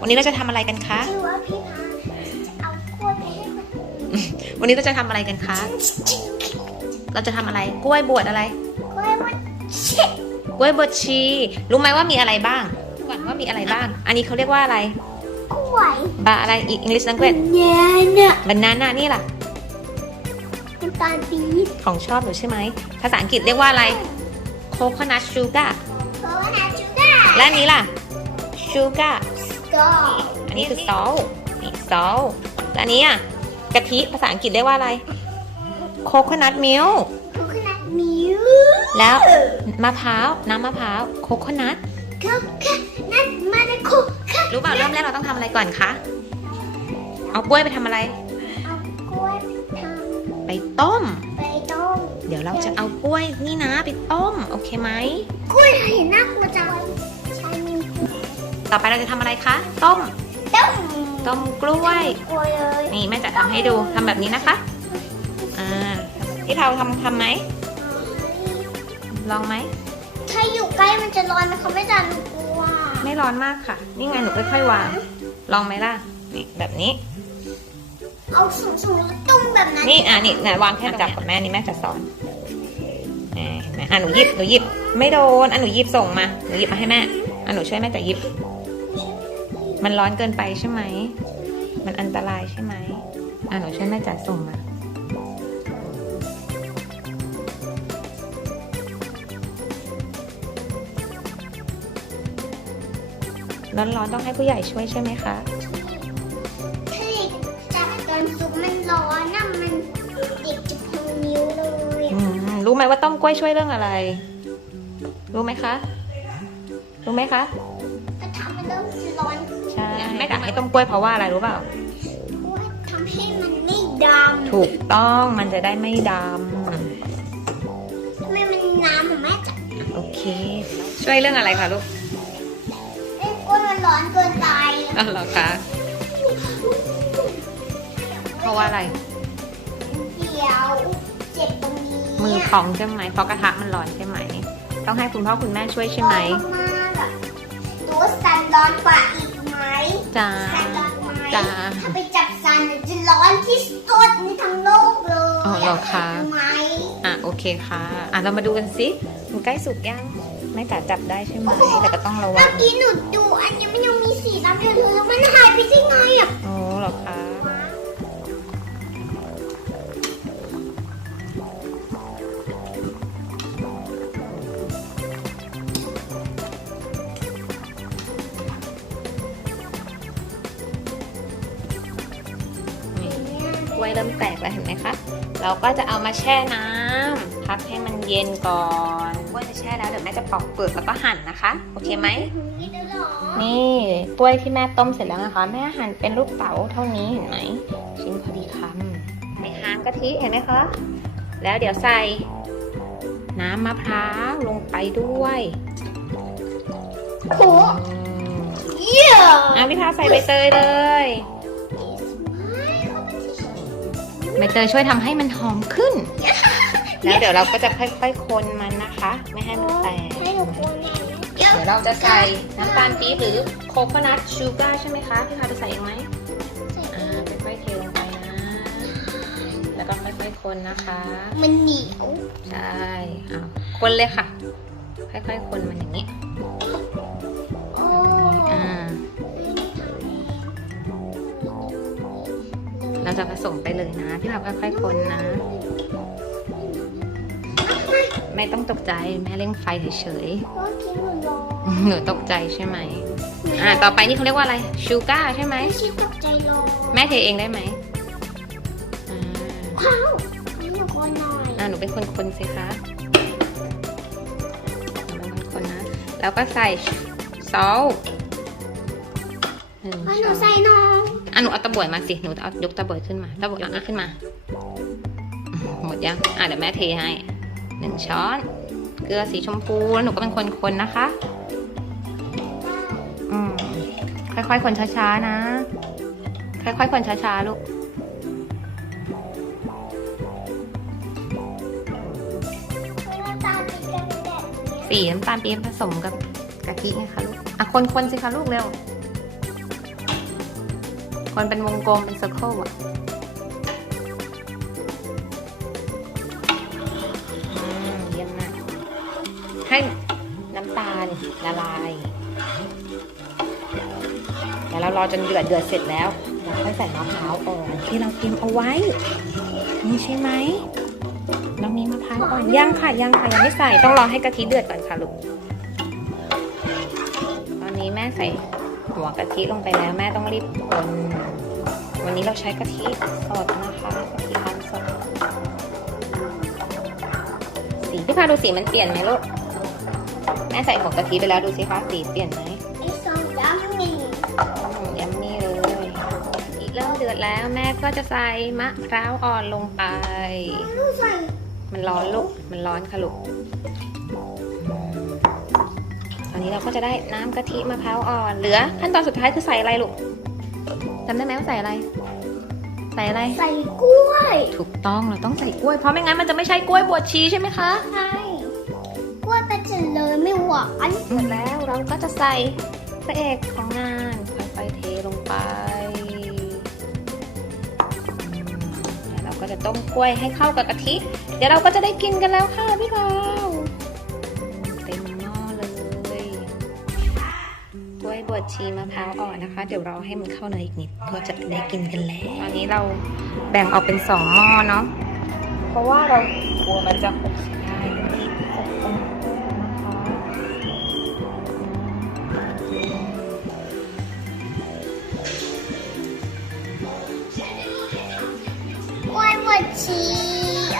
วันนี้เราจะทำอะไรกันคะชื่อว่าพี่พาเอากล้วยไปให้คนอื่นวันนี้เราจะทำอะไรกันคะ เราจะทำอะไร กล้วยบวชอะไร กล้วยมันเช็ดกล้วยบวชชี รู้ไหมว่ามีอะไรบ้างก่อนว่ามีอะไรบ้าง อันนี้เขาเรียกว่าอะไร กล้วยบาอะไรอีก English language เนี่ยเนี่ยบานาน่านี่ล่ะน้ำตาลปี๊บของชอบหนูใช่ไหม ภาษาอังกฤษเรียกว่าอะไร coconut sugar เพราะว่านาจูก้าและอันนี้ล่ะ sugar ก็อันนี้คือ salt นี่ salt และอันนี้อะกะทิภาษาอังกฤษเรียกว่าอะไร coconut milk คุกนัดมิวแล้วมะพร้าวน้ำมะพร้าว coconut ก็ก็นั่นมาในคุกค่ะรู้เปล่าเริ่มแรกเราต้องทำอะไรก่อนคะเอากล้วยไปทำอะไร เอากล้วยทไปต้มำไปต้มเดี๋ยวเราจะเอากล้วยนี่นะไปต้มโอเคไหมกล้วยเห็นน่ากลัวจังใช่มีต่อไปเราจะทำอะไรคะ ต้ม ต้มต้มกล้วยกล้วยเลยนี่แม่จะทำให้ดูทำแบบนี้นะคะอ่าพี่เทาทำทำไหมลองไหมถ้าอยู่ใกล้มันจะร้อนนะคะไม่จันกลัวไม่ร้อนมากค่ะ นี่ไงหนูค่อยๆวาง ลองไหมล่ะนี่แบบนี้ เอาสูงสูงๆแล้วตุ้มแบบนั้นนี่อะนี่นะวางแค่จับกับแม่นี่แม่จะสอน อ่าเห็นไหมอะหนูหยิบหนูหยิบไม่โดนอะหนูหยิบส่งมาหนูหยิบมาให้แม่อะหนูช่วยแม่จะหยิบ มันร้อนเกินไปใช่ไหมมันอันตรายใช่ไหมอะหนูช่วยแม่จ๋าส่งมาร้อนๆต้องให้ผู้ใหญ่ช่วยใช่ไหมคะ รู้ไหมว่าต้มกล้วยช่วยเรื่องอะไร รู้ไหมคะ รู้ไหมคะกระทะมันเริ่มจะร้อนใช่แม่กะให้ต้มกล้วยเพราะว่าอะไรรู้เปล่าว่าทำให้มันไม่ดำถูกต้องมันจะได้ไม่ดทำไมมันน้ำของแม่จับำโอเค ช่วยเรื่องอะไรคะลูกไอ้กล้วยมันร้อนเกินไปอ๋อเหรอคะเพราะว่าอะไรเดี๋ยวเจ็บตรงนี้ มือพองใช่ไหมเพราะกระทะมันร้อนใช่ไหม ต้องให้คุณพ่อคุณแม่ช่วยใช่ไหมร้อนมากอะตัวสันร้อนกว่าอีกไหมจ้าสันร้อนไหมจ้าถ้าไปจับสันเนี่ยจะร้อนที่สุดในทั้งโลกเลยอ๋อเหรอคะไหมอะโอเคค่ะ อะเรามาดูกันสิมันใกล้สุกยังแม่จ๋าจับได้ใช่ไหมแต่ก็ต้องระวัเมื่องกี้หนูดูอันนี้มันยังมีสีดำอยู่เลยแล้วมันหายไปได้ไงอะโอ้เหรอคะ เริ่มแตกแล้วเห็นไหมคะ เราก็จะเอามาแช่น้ำพักให้มันเย็นก่อนกล้วยจะแช่แล้วเดี๋ยวแม่จะปอกเปลือกแล้วก็หั่นนะคะ โอเคไหมนี่ด้วยเหรอนี่กล้วยที่แม่ต้มเสร็จแล้วนะคะ แม่หั่นเป็นลูกเต๋าเท่านี้เห็นไหมชิ้นพอดีคำในหางกะทิเห็นไหมคะ แล้วเดี๋ยวใส่ น้ำมะพร้าวลงไปด้วยโหอืมเยี่ยอะพี่พาใส่ใบเตยเลย ใบเตยช่วยทำให้มันหอมขึ้น แล้วเดี๋ยวเราก็จะค่อยๆคนมันนะคะ ไม่ให้มันแตก ให้หนูกลัวไงเดี๋ยวเราจะใส่น้ำตาลปี๊บหรือโคโคนัทชูการ์ใช่ไหมคะพี่พาจะใส่เองไหมอ่าค่อยๆเทลงไปนะ แล้วก็ค่อยๆคนนะคะ มันเหนียวใช่เอาคนเลยค่ะ ค่อยๆคนมันอย่างนี้โอ้อ่า เราจะผสมไปเลยนะ พี่เราค่อยๆคนนะ ไม่ต้องตกใจแม่เร่งไฟเฉยเมื่อกี้หนูร้องๆหนูตกใจใช่ไหมอ่าต่อไปนี่เขาเรียกว่าอะไรชูการ์ใช่ไหมไม่ใช่ตกใจร้องแม่เทเองได้ไหมอ่าว้าวให้หนูกลัวหน่อยอ่าหนูเป็นคนคนสิคะหนูเป็นคนคนนะ แล้วก็ใส่ซอสหนึ่งให้หช้นูอนใส่น้ องอะหนูเอาตะบวยมาสิ หนูเอายกตะบวยขึ้นมา ตะบวยเอาขึ้นมา หมดยัง อะเดี๋ยวแม่เทให้หนึ่งช้อน เกลือสีชมพูแล้วหนูก็เป็นคนคนนะคะ อืม ค่อยๆ คนช้าๆ นะ ค่อยๆ คนช้าๆ ลูกหน้าตาติดกันแบบนี้สีน้ำตาลปี๊บผสมกับกะทิไงคะลูก อะคนคนสิคะลูกเร็ว คนเป็นวงกลมเป็น c ซ r ร์เคิลอะอืมเยี่ยมมากให้น้ำตาลละลายเดี๋ยวเรารอจนเดือดเดือดเสร็จแล้วเราค่อยใส่มะพร้าวอ่อนที่เราเตรียมเอาไว้ นี่ใช่ไหมเรามีมะพร้าวอ่อนยังค่ะยังค่ะยังไม่ใส่ต้องรอให้กะทิเดือดก่อนค่ะลูกตอนนี้แม่ใส่หัวกะทิลงไปแล้วแม่ต้องรีบคน วันนี้เราใช้กะทิสดนะคะกะทิร้านสด สีพี่พาดูสีมันเปลี่ยนไหมลูก แม่ใส่หัวกะทิไปแล้วดูสิคะสีเปลี่ยนไหมไอ้ซองดำนี่อืมยัมมี่เลยอีกเริ่มเดือดแล้วแม่ก็จะใส่มะพร้าวอ่อนลงไปลูกใส่มันร้อนลูก มันร้อนค่ะลูก ตอนนี้เราก็จะได้น้ำกะทิมะพร้าวอ่อน เหลือขั้นตอนสุดท้ายคือใส่อะไรลูกจำได้ไหมว่าใส่อะไร ใส่อะไร ใส่กล้วย ถูกต้องเราต้องใส่กล้วย เพราะไม่งั้นมันจะไม่ใช่กล้วยบวชชีใช่ไหมคะใช่กล้วยก็จะเลยไม่หวานเสร็จแล้วเราก็จะใส่พระเอกของงานค่อยๆเทลงไปอืมเดี๋ยวเราก็จะต้มกล้วยให้เข้ากับกะทิ เดี๋ยวเราก็จะได้กินกันแล้วค่ะพี่เบา บวชชีมะพร้าวอ่อนนะคะ เดี๋ยวเราให้มันเข้าเนยอีกนิดก็จะได้กินกันแล้วตอนนี้เราแบ่งออกเป็นสองหม้อเนาะเพราะว่าเรากลัวมันจะหกได้หกตรงนะคะกล้วยบวชชี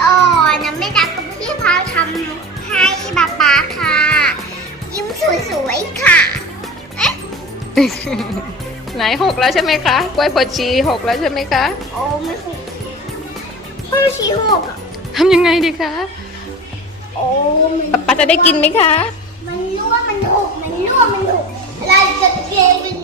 อ่อนนะแม่ดักกับพี่พาวทำให้ป๊าป๊าค่ะ ยิ้มสวยๆค่ะ ไหนหกแล้วใช่ไหมคะ กล้วยผดชีหกแล้วใช่ไหมคะอ๋อไม่หกพ่อชีหกอะทำยังไงดีคะโอ้มันปาจะได้กินไหมคะ มันรั่วมันหกมันรั่วมันหกเราจะเกมเป็น